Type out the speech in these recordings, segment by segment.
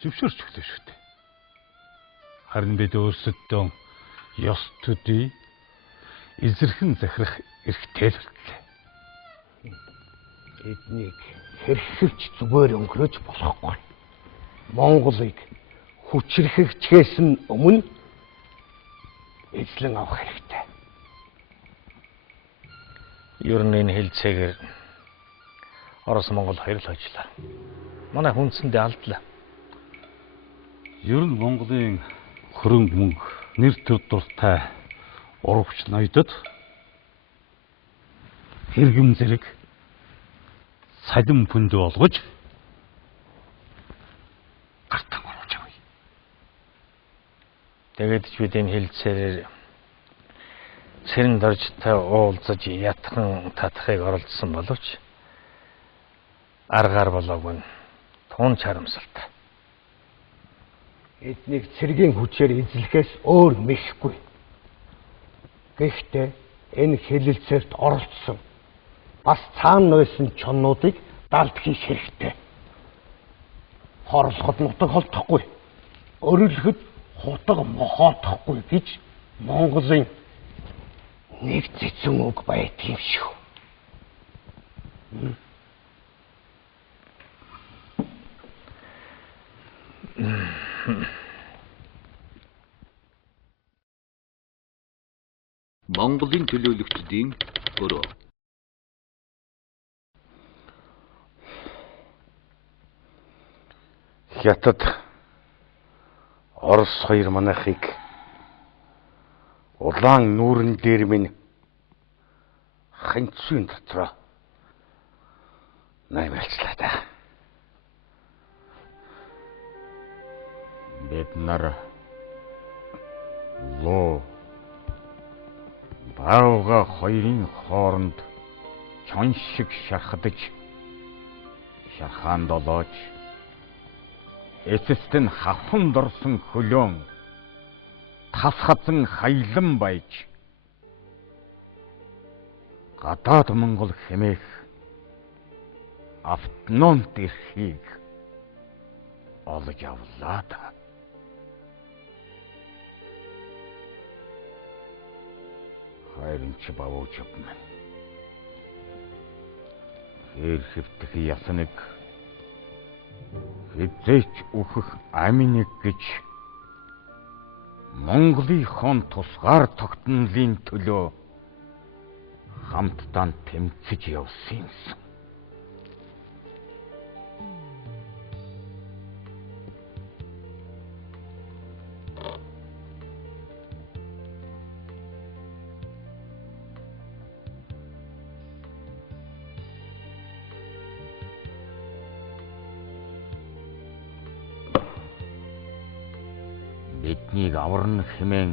зөвшөөрч өглөө шүү дээ. Харин бид өөрсөдөө ёс төдий эзэрхэн захирах эрхтэй л болтлоо. Эднийг хэрхэлж зүгээр өнгөрөөж болохгүй. Монголыг хүчрэхэгчээс нь өмнө эзлэн авах хэрэгтэй. Ер нь энэ хэлцээгээр Орос Монгол хоёр л хожлоо. Манай хүнсэндээ алдлаа. Ер нь Монголын хөрөнгө мөнгө нэр төр дуртай урагч ноёдод хэрэгэм зэрэг салин пүндө олгож гартаа оруулж авъя. Тэгээд ч бид энэ хэлцээрээр цэрэн доржтой уулзаж ятхан татахыг оролдсон боловч аргаар болоогүй нь тун чарамсалтай. Эднийг цэргийн хүчээр эзлэхээс өөр мэхгүй. Гэхдээ энэ хэлэлцээрт оролцсон бас цаана байсан чоннуудыг далд хийх хэрэгтэй. Хорлоход нутаг холдохгүй, өрөлөхөд хутга мохоотохгүй гэж Монголын нэг цэцэн үг байдгийн шүү. Монголын төлөөлөгчдийн өрөө. Хятад Орос хоёр манайхыг улаан нүүрэн дээр минь ханцын дотроо наймаалчлаа да. Бид нар лоо баага хоёрын хооронд чон шиг шархадаж шархаанд олооч эцэст нь хавхан дорсон хөлөөн тас хазан хаялан байж гадаад Монгол хэмээх автономт эрхийг олж авлаа да. Хайрын чи бавуучуд маань хэр хэвтэх ясныг хэзээч үхэх аминыг гэж Монголын тусгаар тогтнолын төлөө хамтдаа тэмцэж явсан юмсан. Биднийг аварна хэмээн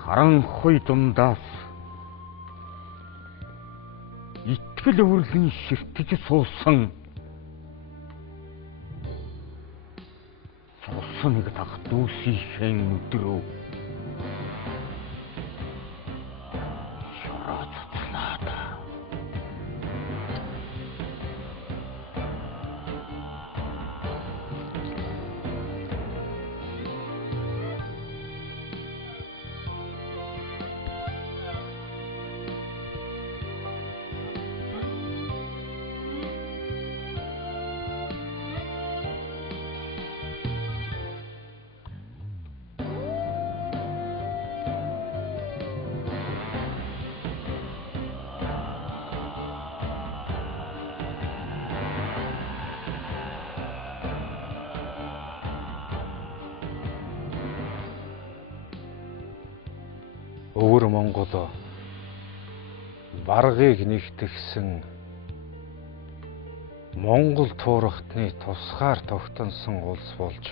харанхуй дундаас итгэл өвөрлөн ширтэж суусан цусны дах дүүсийн өдрөө Өвөр Монгол баргыг нэгтгэсэн Монгол туурхтны тусгаар тогтонсон улс болж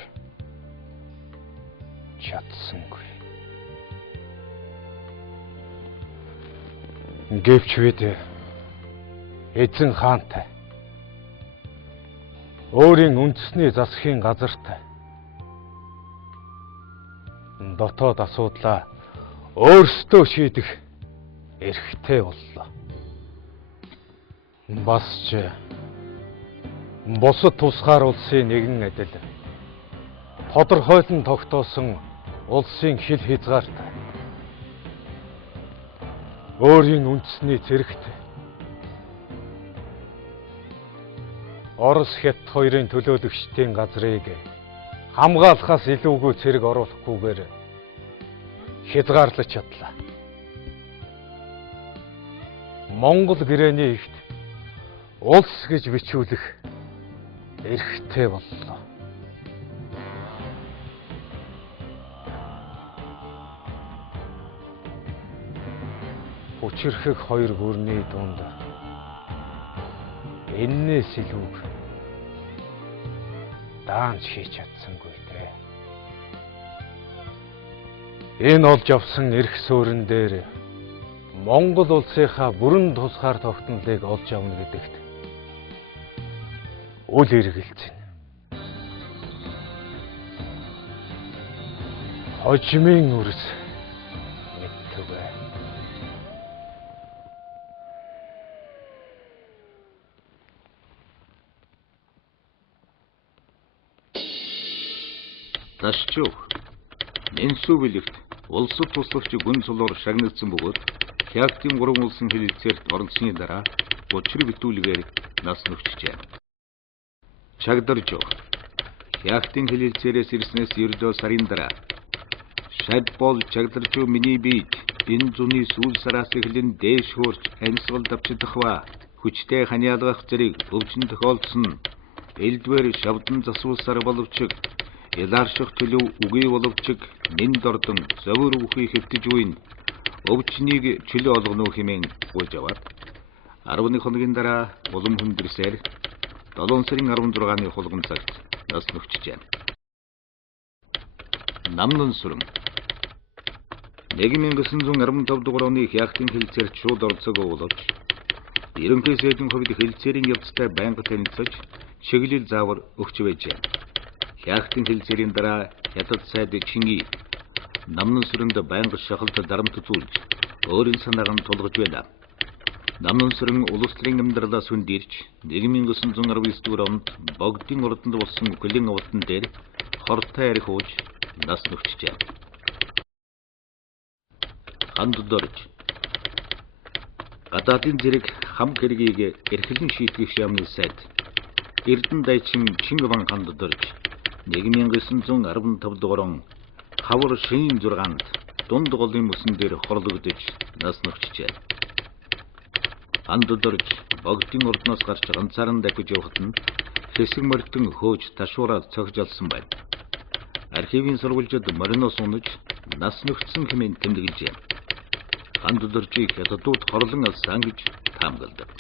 чадсангүй. Гэвч бид эзэн хаантай өөрийн үндэсний засгийн газартай дотоод асуудлаа өөрсдөө шийдэх эрхтэй боллоо. Бас ч Бусад тусгаар улсын нэгэн адил тодорхойлон тогтоосон улсын хил хязгаартай. Өөрийн үндэсний зэрэгт Орос Хятад хоёрын төлөөлөгчдийн газрыг хамгаалахаас илүүгүй цэрэг оруулахгүйгээр хязгаарлаж чадлаа. Монгол гэрээний ихт улс гэж бичүүлэх эрхтэй боллоо. Хүчирхэг хоёр гүрний дунд энээс илүүг даанч хийж чадсангүй дээ. Энэ олж авсан эрх суурин дээр Монгол улсынхаа бүрэн тусгаар тогтнолыг олж авна гэдэгт үл эргэлзэнэ. Хожимын үрс мэдтүгэ. Ташчуу Нэнсүү билэгт улсад туслагч гүн цолоор шагнагдсан бөгөөд Хятадын 3 улсын хэлэлцээрт оролцсны дараа учир битүүлгээр нас нүгчжээ. Чагдаржуу Хятадын хэлэлцээрээс ирснээс ердөө сарын дараа шад бол Чагдаржуу миний бие энэ зуны сүүл сараас эхлэн дээш хуурч амьсгал давчдах ба хүчтэй ханиалгах зэрэг өвчин тохиолдсон. Элдвэр шавдан засвуулсаар боловч ялаарших төлөв үгүй боловч нэнд ордон зовөр үхий хэвтэж буйн өвчнийг чөлөө олгоно хэмээн гуйж аваад 11 хоногийн дараа улам хүндэрсээр 7 сарын 16-ны хулган цагт нас нүгчжээ. Намнын сүрэн 1915 дугаар оны Хятадын хэлэлцээрт шууд оролцоогүй боловч ерөнхий сайдын хувьд хэлэлцээрийн явцтай байнга танилцаж чиглэл заавар өгч байжээ. Хятадын хэлэлцээрийн дараа Хятад сайд Чинги намнын сүрэнд байнга шахалт дарамт зүйлж өөрийн санааг нь тулгаж байна. Намнын сүрэн улс төрийн амьдралаас хүндирч 1919 дугаар онд Богдын урданд болсон хөлийн авалтан дээр хортой арх ууж нас нүгчжээ. Ханд дорж гадаадын зэрэг хам хэргийг эрхлэн шийтгэх шамны сайд Эрдэнэ дайчин Чингиван ханд дорж 1915 дугаар он хавар шинийн 6-нд дунд голын мөсөн дээр хорлогдож нас нүгчжээ. Ханд дорж Богдын урднаас гарч ганцаараа дахиж явхад нь хэсэг морьтон хөөж ташуураад цогж алсан байна. Архивын сурвалжид мориноос унаж нас нүгцсэн хэмээн тэмдэглэжээ. Ханд доржийг хятадууд хорлон алсан гэж таамагладаг.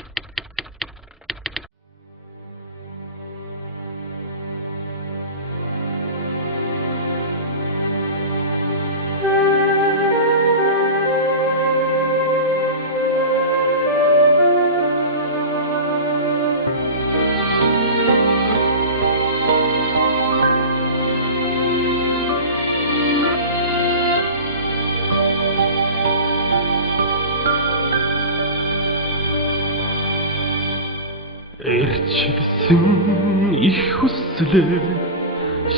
Эрчилсэн их хүслээ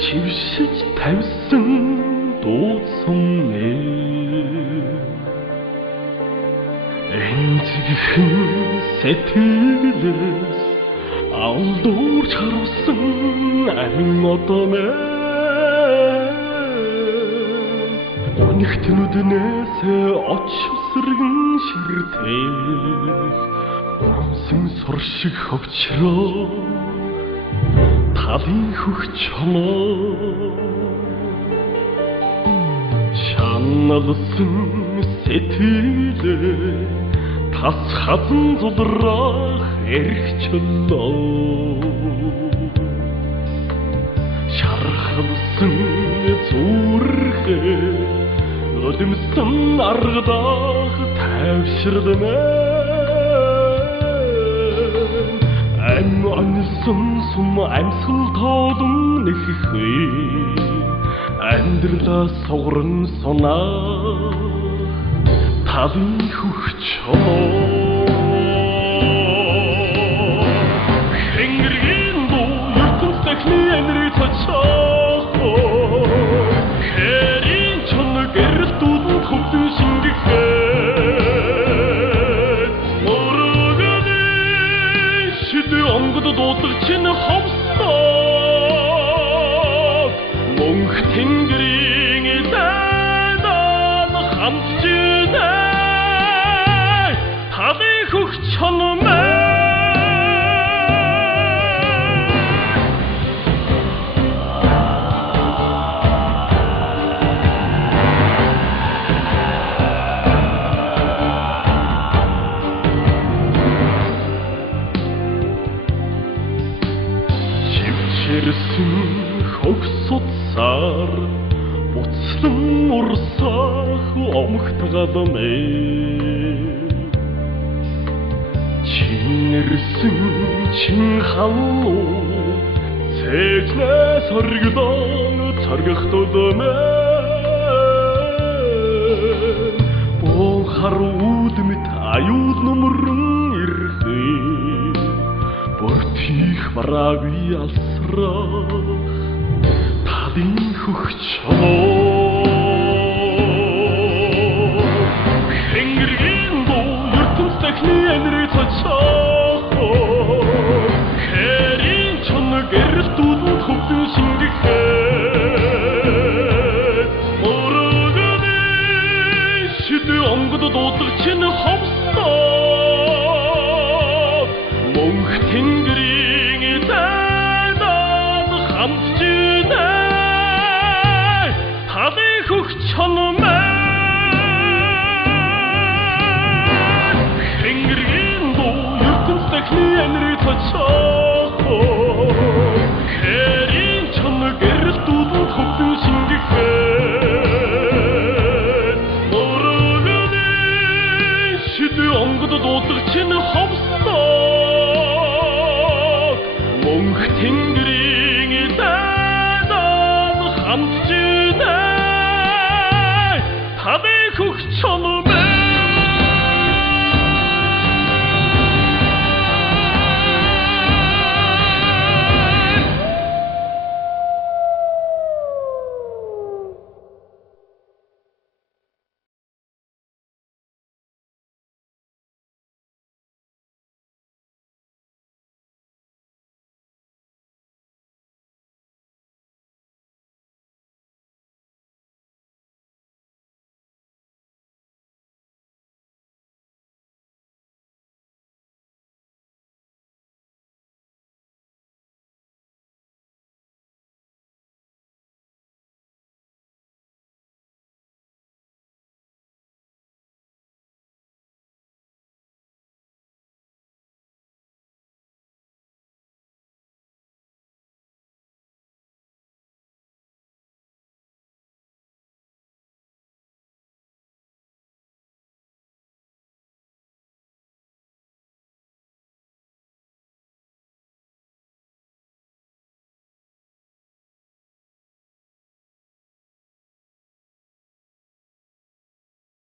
шившиж тавьсан дуудсан энзгхэн сэтгэлээс алдуур харсан амин одоомэ өнөхтнүүднээс очвсэргэн ширтэх урамсан сур шиг хөвчрөө талын хөгч чоноо шаналсан сэтгэлээ тас хазан зулраах эрх чөлөө шархалсан зүрхээ өдмсөн аргадаах тайвширдмэ Ансан сум амьсгал тоодон нэхэхүй амьдралаа сугран сунаах талын хөгч чоноо хэнгэргийн цочоо хэрийн чоног эрдүүд хөвдөн шингэхэд мөрөгний шидэ онгод дуудлага чинь ховсдог мөнх тэнгэрийн дайдан хамтжинэ талын хөх чонмэ Чивчэрсэн хогсоцсаар буцлан урсах омхтгалмэ чинэрсэн чин халуу цэглэс хоргдон цоргохтодмэ бохар үүдмэт аюул нөмрөн ирхээ Бортих бараагүй алсрах талын хөгчөө Хэнгэргийн дуу ертөнц дахны энерги цочоо хэрийн чоног эрдүүд хөвдөн шингэхээ